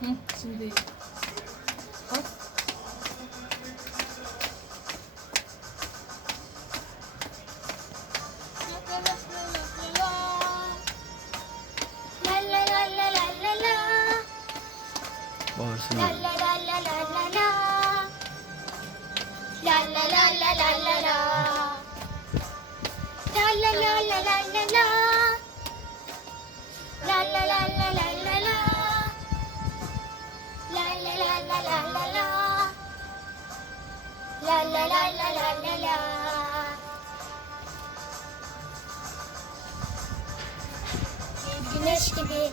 Hı, şimdi la. Bağırsın la la la la la. La la la la la la la. La La la la la la la la. Güneş gibi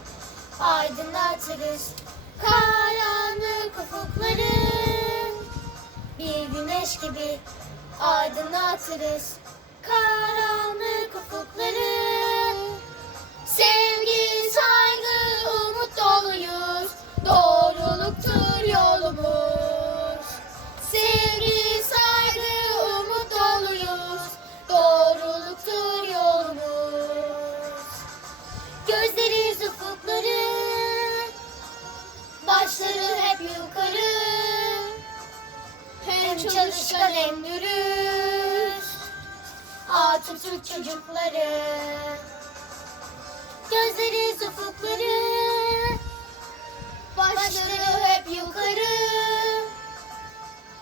aydınlatırız karanlık ufukları. Bir güneş gibi aydınlatırız karanlık ufukları. Çalışkan hem dürüst. Atatürk çocukları. Gözleriz ufukları. Başları hep yukarı.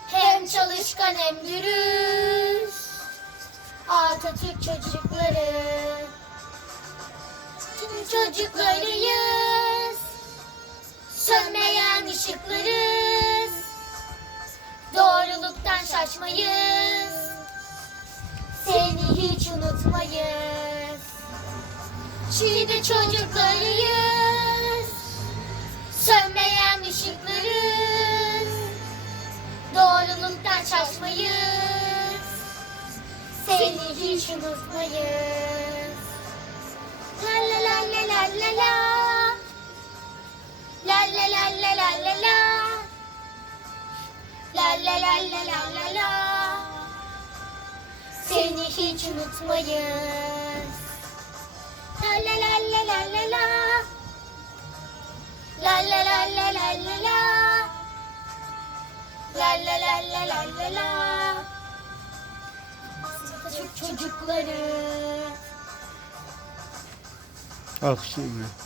Hem çalışkan hem dürüst. Atatürk çocukları. Tüm çocuklarıyız. Şaşmayız. Seni hiç unutmayız. Şimdi çocuklarıyız. Sönmeyen ışıklarız. Doğruluktan şaşmayız. Seni hiç unutmayız. La la la la la la la. La la la la la la la. La la la la la hiç unutmayız. La la la la la la la. La la la la la la la. La la la la la la la. Çocukları. Alkışlayın ya.